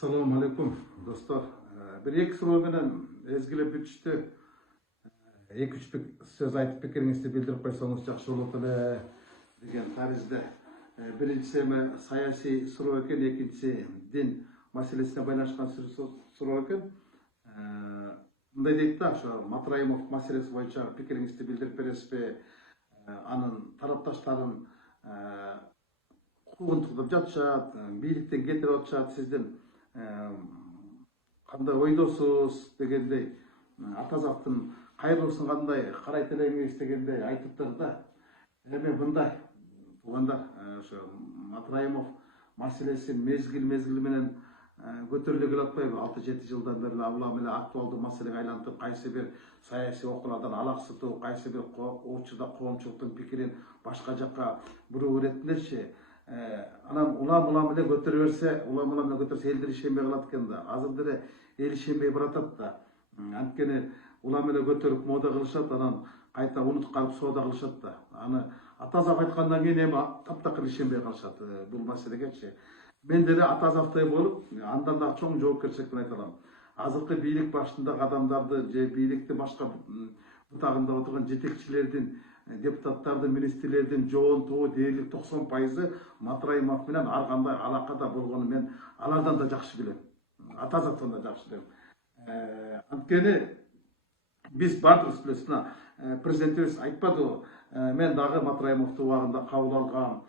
Assalamu alaikum dostlar. Bir iki soru menен ezgilep bütüştü. Екі үч söz айтып пикириңизди билдирип койсоңуз жакшы болот эле деген таризде. Биринчиси эми саясий суроо экен, экинчиси дин маселесине байланышкан суроо экен. Мындай дейт да, ошо Матраимов маселеси боюнча пикириңизди билдирип бересизби? Анын тарапташтарын куугунтуктап жатышат, бийликтен кетирип атышат, сиздин кандай ойдосуз дегендей, Атазовдун кайрылышын кандай карайт элеңиз дегендей айтыптыр да. Эми мындай туугандар, ошо Матраимов маселесин мезгил менен көтөрүлө келе атпайбы? 6-7 жылдан бери улам эле актуалдуу маселеге айлантып, кайсы бир саясий окуялардан алаксытуу, кайсы бир учурда коомчулуктун пикирин башка жакка буруу беретиндерчи. Анан улам эле көтөрө берсе, элдер ишенбей калат экен да. Азыр деле эл ишенбей баратат да. Анткени улам эле көтөрүп мода кылышат, анан кайта унутуп калып соода кылышат да. Аны Атазов айткандан кийин эми таптакыр ишенбей калышат бул маселегечи. Мен деле Атазовдой болуп, андан да чоң жоопкерчилик менен айта алам. Азыркы бийлик башындагы адамдарды же бийликти башка бутагында отурган жетекчилердин, депутаттардын, министрлердин жоонтугу дээрлик 90% Матраимов менен ар кандай алакада болгонун мен алардан да жакшы билем. Атазовдон да жакшы билем. Анткени биз бардыгыбыз билебиз, президентибиз айтпадыбы, мен дагы Матраимовду убагында кабыл алгам,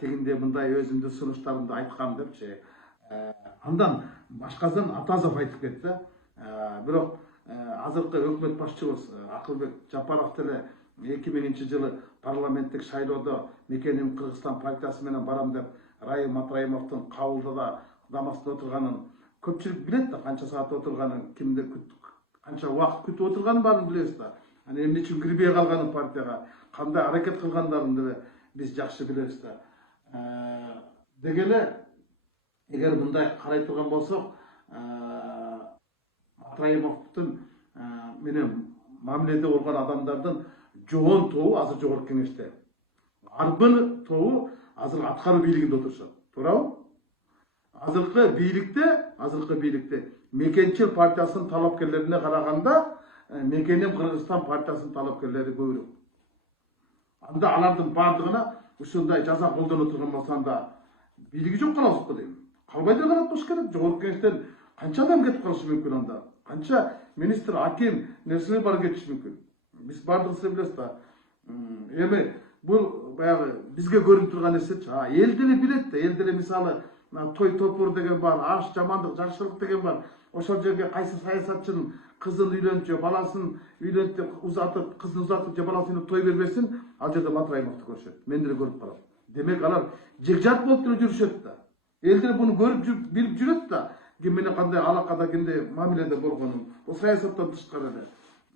тегинде мындай өзүмдүн сунуштарымды айткам депчи. Андан башкасын Атазов айтып кетти. Бирок азыркы өкмөт башчыбыз Акылбек Жапаров деле 2000-жылы парламенттик шайлоодо мекеним Кыргызстан партиясы менен барам деп Раим Матраимовдун кабылдада Дамаскта отурганын көпчүлүк билет да, канча саат отурганын, кимди канча убакыт күтүп отурганын баарын билебиз да. Аны эмне үчүн кирбей калганын партияга, кандай аракет кылгандарын деле биз жакшы билебиз да. Деги эле, эгер мындай карай турган болсок, Матраимовдун менен мамиледе болгон адамдардын жоон тобу азыр жогорку кеңеште. Арбын тобу азыр аткаруу бийлигинде отурушат. Туурабы? Азыркы бийликте Мекенчил партиясынын талапкерлерине караганда Мекеним Кыргызстан партиясынын талапкерлери көбүрөөк. Анда алардын бардыгына ушундай жаза колдоно турган болсо анда бийлиги жок калабызбы дейм. Калбай деле калат болуш керек. Жогорку кеңештен канча адам кетип калышы мүмкүн анда? Канча министр, аким нерселер бар кетиши мүмкүн. Биз бардыгыбыз билебиз да. Эми бул баягы бизге көрүнүп турган нерсечи. Эл деле билет да, эл деле мисалы той топур деген бар, аш жамандык, жакшылык деген бар. Ошол жерге кайсы саясатчынын кызын үйлөнүп же баласын үйлөнүп узатып, кызын узатып же баласын той бербесин, ал жерде Матраимовду көрүшөт. Мен деле көрүп калам. Демек алар жекжат болуп деле жүрүшөт да. Эл деле буну көрүп билип жүрөт да. Ким менен кандай алакада, кимде мамиледе болгонун. Бул саясаттан тышкары эле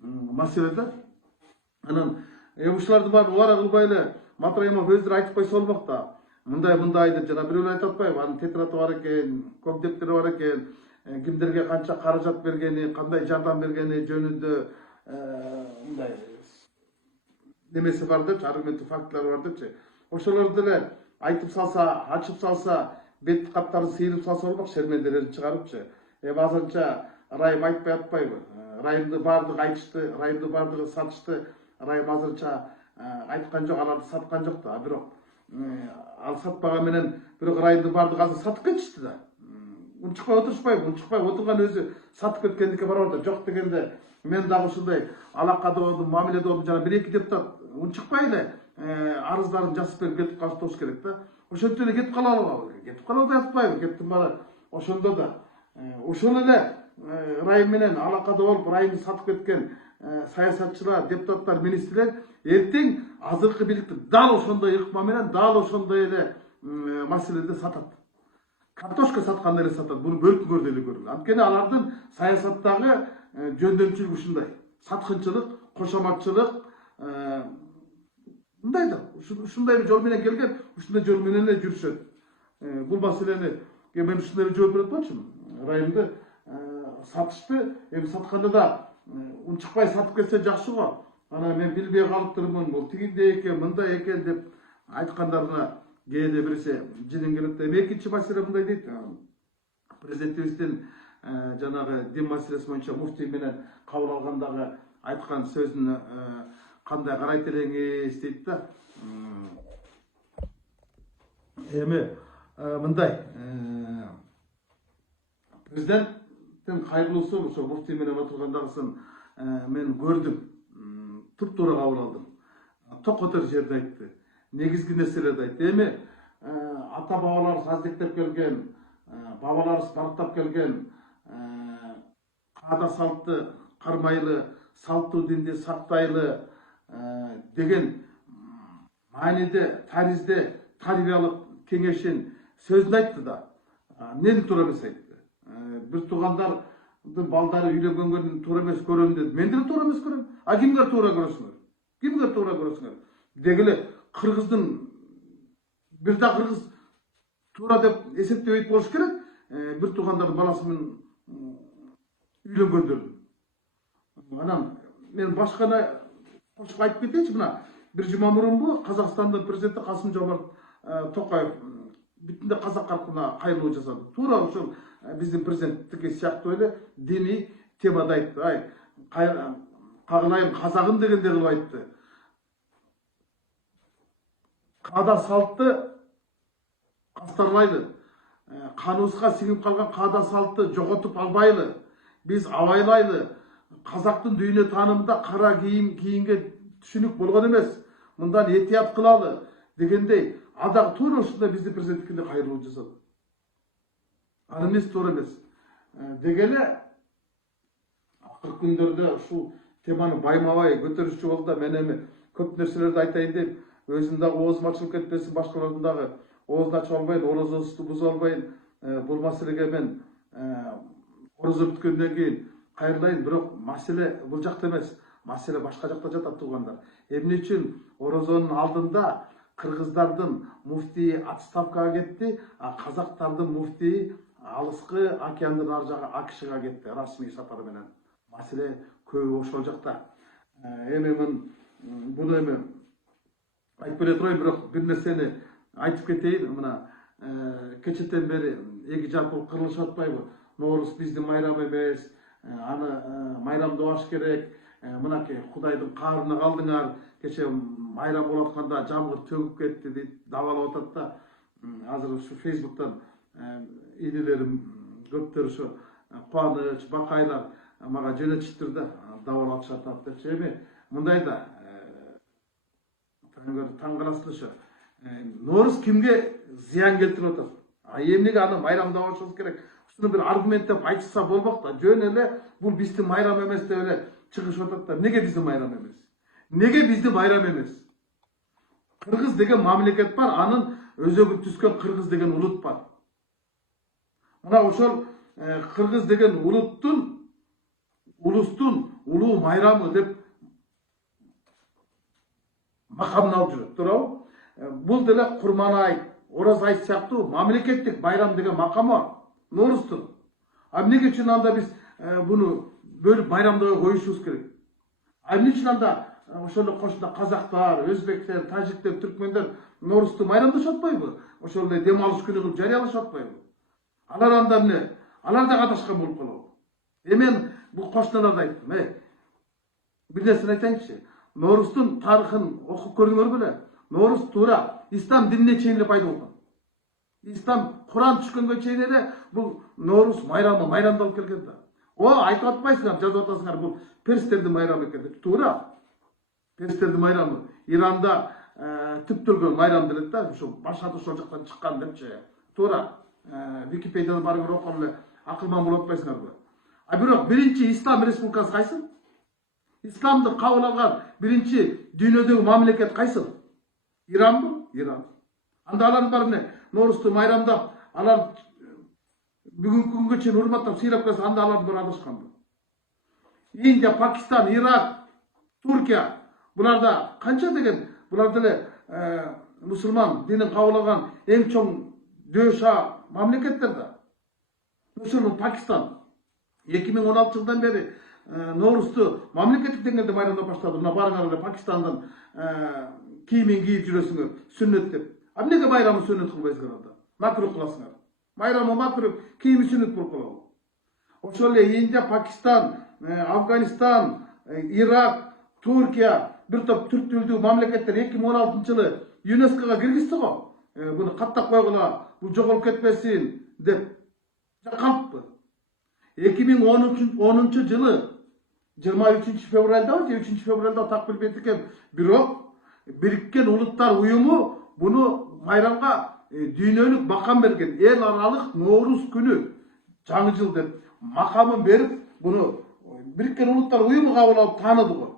маселе да. Анан ушуларды баарын убара кылбай эле Матраимов өздөрү айтып койсо болмок да. Мындай деп жана бирөө айтып атпайбы? Анын тетраты бар экен, көк дептери бар экен, кимдерге канча каражат бергени, кандай жардам бергени жөнүндө мындай немеси бар депчи, аргументтик фактылары бар депчи. Ошолорду деле айтып салса, ачып салса, бет каптарын сыйрып салса болмок, шермендерин чыгарыпчы. Азырынча Райым айтпай атпайбы? Райымды бардыгы айтышты, Райымды бардыгы сатышты. Райым азырынча айткан жок, аларды саткан жок да. Бирок ал сатпаган менен бирок Райымды бардыгы азыр сатып кетишти да. Унчукпай отурушпайбы? Унчукпай отурган өзү сатып кеткендикке барып атат. Жок дегенде мен дагы ушундай алакада болдум, мамиледе болдум, жана 1-2 депутат унчукпай эле арыздарын жазып берип кетип калыш болуш керек да. Ошентип эле кетип кала албайбы? Кетип кала албай атпайбы? Кеттим бара ошондо да. Ошол эле Райым менен алакада болуп, Райымды сатып кеткен саясатчылар, депутаттар, министрлер эртең азыркы бийликти дал ошондой ыкма менен, дал ошондой эле маселеде сатат. Картошка сатканда эле сатат. Буну бөлкүңөр деле көрүлөт. Анткени алардын саясаттагы жөндөмчүлүгү ушундай. Саткынчылык, кошоматчылык, мындай да. Ушундай жол менен келген, ушундай жол менен эле жүрүшөт. Бул маселени мен ушундай жооп берет болчумун. Райымды сатышты, эми сатканда да унчукпай сатып кетсе жакшы го. Анан мен билбей калыптырмын, бул тигиндей экен, мындай экен деп айткандарына кээде бирсе жинин келет да. Экинчи маселе мындай дейт. президентибиздин жанагы дин маселеси боюнча муфтий менен кабыл алгандагы айткан сөзүн кандай карайт элеңиз дейт да. Эми мындай президенттин кайрылуусун ошо муфтий менен отургандагысын мен көрдүм, туп-туура кабыл алдым. Токотор жерди айтты, негизги нерселерди айтты. Эми ата бабаларыбыз аздектеп келген, бабаларыбыз барктап келген каада салтты кармайлы, салттуу динди сактайлы деген мааниде, таризде тарбиялык кеңешин сөзүн айтты да. Эмнени туура эмес айтты. Бир туугандардын балдары үйлөнгөнгөн туура эмес көрөм деди. Мен деле туура эмес көрөм. А кимге туура көрөсүңөр? Кимге туура көрөсүңөр? Деги эле кыргыздын бир да кыргыз туура деп эсептебейт болуш керек. Бир туугандардын баласы менен үйлөнгөндөр. Анан мен башканы кошуп айтып кетейинчи. Мына бир жума мурунбу Казакстандын президенти Касым-Жомарт Токаев бүтүндөй казак калкына кайрылуу жасады. Туура ошол биздин президенттики сыяктуу эле диний темада айтты. Ай, кагылайын казагым дегенде кылып айтты. Каада салтты кастарлайлы. Каныбызга сиңип калган каада салтты жоготуп албайлы. Биз абайлайлы. Казактын дүйнө таанымында кара кийим кийинге түшүнүк болгон эмес. Мындан этият кылалы дегендей. Адак туура ушундай биздин президенттикине кайрылуу жасады. Ал эмес туура эмес. Деги эле акыркы күндөрдө ушул теманы байма-бай көтөрүшчү болду да, мен эми көп нерселерди айтайын деп, өзүм дагы оозум ачылып кетпесин, башкалардын дагы оозун ачып албайын, орозосу буза албайын. Бул маселеге мен орозо бүткөндөн кийин кайрылайын, бирок маселе бул жакта эмес. Маселе башка жакта жатат туугандар. Эмне үчүн орозонун алдында кыргыздардын муфтии отставкага кетти, а казактардын муфтии алыскы океандын ар жагы АКШга кетти, расмий сапар менен. Маселе көбү ошол жакта. Эми мен буну эми айтып бере турайын, бирок бир нерсени айтып кетейин. Мына кечетен бери эки жапырып кырылышып атпайбы? Нооруз биздин майрам эмес, аны майрамдабаш керек. Мынакей Кудайдын каарына калдыңар. Кече майрам болуп атканда жамгыр төгүп кетти дейт, дабалап атат да. Азыр ушу Facebook'тан инелерим көптөр ошо кубаныч, бакайлар мага жөнөтүштүр да, дабалап атышат депчи. Эми мындай да таң каласыз ошо. Нооруз кимге зыян келтирип атат? Эмнеге аны майрамдабашыбыз керек? Ушуну бир аргументтеп айтышса болбок да. Жөн эле бул биздин майрам эмес деп эле чыгышып атат да. Неге биздин майрам эмес? Неге биздин майрам эмес? Кыргыз деген мамлекет бар, анын өзөгүн түскөн кыргыз деген улут бар. Мына ошол кыргыз деген улустун улуу майрамы деп макамын алып жүрөт, туурабы? Бул деле Курманай, Ороз айт сыяктуу мамлекеттик байрам деген макамы бар. Нооруздун. А эмнеге үчүн анда биз буну бөлүп байрамдабай коюшубуз керек? А эмне үчүн анда ошол эле кошуна казактар, өзбектер, тажиктер, түркмендер Ноорузду майрамдашып атпайбы? Ошол эле дем алыш күнү кылып жарыялашып атпайбы? Алар анда эмне? Алар да катышкан болуп калабы? Мен бул кошуналарда айттым, бир нерсени айтайынчы. Ноорузтун тарыхын окуп көрдүңөр беле? Нооруз туура ислам динине чейин эле пайда болгон. Ислам Куран түшкөнгө чейин эле бул Нооруз майрамы майрамдалып келген да. Айтып атпайсыңар, жазып атасыңар, бул перстердин майрамы экен деп. Туура. Перстердин майрамы. Иранда түптөлгөн майрам делет да, ошо башаты ошол жактан чыккан депчи. Туура. Википедияны барып окуп эле акылман болуп атпайсыңарбы? А бирок биринчи ислам республикасы кайсы? Исламды кабыл алган биринчи дүйнөдөгү мамлекет кайсы? Иранбы? Иран. Анда алардын баары эмне? Ноорузду майрамдап, алар бүгүнкү күнгө чейин урматтап сыйлап келсе, анда алардын баары адашканбы? Индия, Пакистан, Ирак, Туркия, буларда канча деген, булар деле мусулман динин кабыл алган эң чоң дөша мамлекеттер да. Ошол Пакистан 2016 жылдан бери Ноорузду мамлекеттик деңгээлде майрамдап баштады. Мына барыңар эле Пакистандын кийимин кийип жүрөсүңөр, сүннөт деп. А эмнеге байрамы сүннөт кылбайсыңар анда? Макрух кыласыңар. майрамы матырып кийимисинит буркулабы. Ошол эле Индия, Пакистан, Афганистан, Ирак, Түркия бир топ түрк тилдүү мамлекеттер 2016-жылы ЮНЕСКОга киргизди го. Буну каттап койгула, бул жоголуп кетпесин деп калыппы. 2010-жылы 23 февралда же 3 февралда так билбейт экен, бирок Бириккен Улуттар Уюму буну майрамга дүйнөлүк макам берген. Эл аралык Ноорус күнү жаңы жыл деп макамын берип, буну Бириккен Улуттар Уюму кабыл алып тааныды го.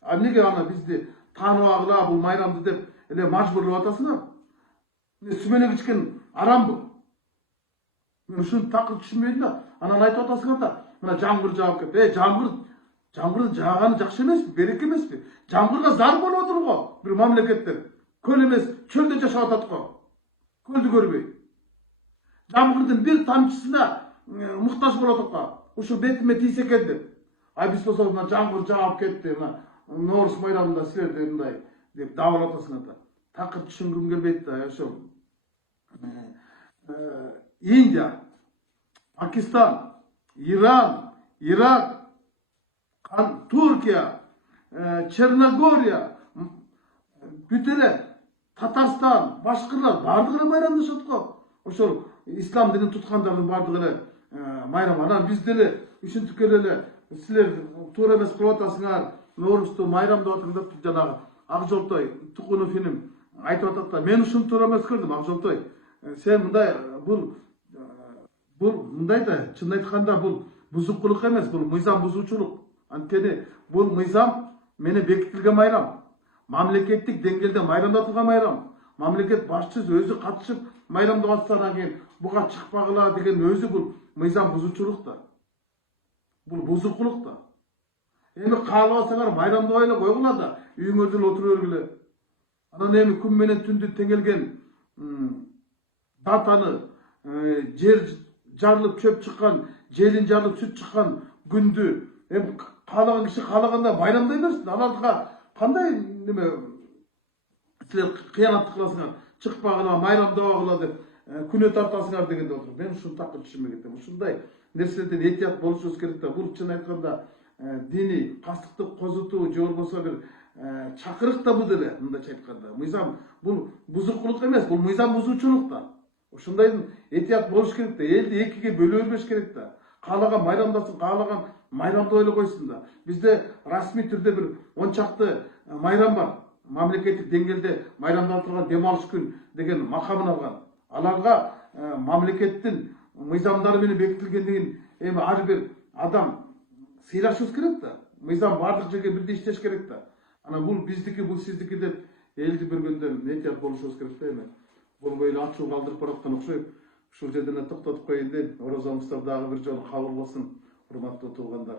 А эмнеге аны бизди тааныбагыла, бул майрамды деп эле мажбурлап атасыңар? Сүмелек ичкен арамбы? Мен ушуну такыр түшүнбөйм да. Анан айтып атасыңар да, мына жаңбыр жаап кетти. Жаңбырдын жааганы жакшы эмеспи, береке эмеспи? Жаңбырга зар болуп отур го бир мамлекеттер. Көл эмес, чөлдө жашап атат го. Көлдү көрбөй. Жаңбырдын бир тамчысына муктаж болуп атат го. Ушу бетиме тийсе экен деп. А биз болсо мына жаңбыр жаап кетти, мына Ноорус майрамында силерде мындай деп дабыл атасыңар да. Такыр түшүнгүм келбейт да, ошо. Индия, Пакистан, Иран, Ирак, Түркия, Черногория, бүт эле Татарстан, башкалар бардыгы эле майрамдашат го. Ошол ислам динин туткандардын бардыгы эле майрам. Анан биз деле ушинтип эле силер туура эмес кылып атасыңар, Ноорусту майрамдап атыңдар деп жанагы Акжолтой Тукунов фильм айтып атат да. Мен ушуну туура эмес көрдүм, Акжолтой. Сен мындай бул мындай да, чын айтканда бул бузукулук эмес, бул мыйзам бузуучулук. Анткени бул мыйзам менен бекитилген майрам. Мамлекеттик деңгээлде майрамдатылган майрам. Мамлекет башчысы өзү катышып майрамдап атсадан кийин буга чыкпагыла деген өзү бул мыйзам бузуучулук да. Бул бузукулук да. Эми каалабасаңар майрамдабай эле койгула да, үйүңөрдө эле отура бергиле. Анан эми күн менен түндү теңелген датаны, жер жарылып чөп чыккан, желин жарылып сүт чыккан күндү эми каалаган киши каалаганда майрамдай берсин. Аларга кандай неме силер кыянаттык кыласыңар, чыкпагыла, майрамдабагыла деп күнөө тартасыңар дегенде отуруп. Мен ушуну такыр түшүнбөй кетем. Ушундай нерселерден этият болушубуз керек да. Бул чын айтканда диний кастыкты козутуу же болбосо бир чакырык да бул деле, мындайча айтканда. Мыйзам бул бузукулук эмес, бул мыйзам бузуучулук да. Ушундайдын этият болуш керек да. Элди экиге бөлө бербеш керек да. Каалаган майрамдасын, каалаган майрамдап эле койсун да. Бизде расмий түрдө бир 10 чакты майрам бар. Мамлекеттик деңгээлде майрамдатылган дем алыш күн деген макамын алган. Аларга мамлекеттин мыйзамдары менен бекитилгендигин эми ар бир адам сыйлашыбыз керек да. Мыйзам бардык жерге бирдей иштеш керек да. Анан бул биздики, бул сиздики деп элди бөлгөндөн этият болушубуз керек да эми. Болбой эле ачуу калтырып бараткан окшойт. Ушул жерден токтотуп коеюн дейм. Оразамыздар дагы бир жолу кабыл болсун, урматтуу туугандар.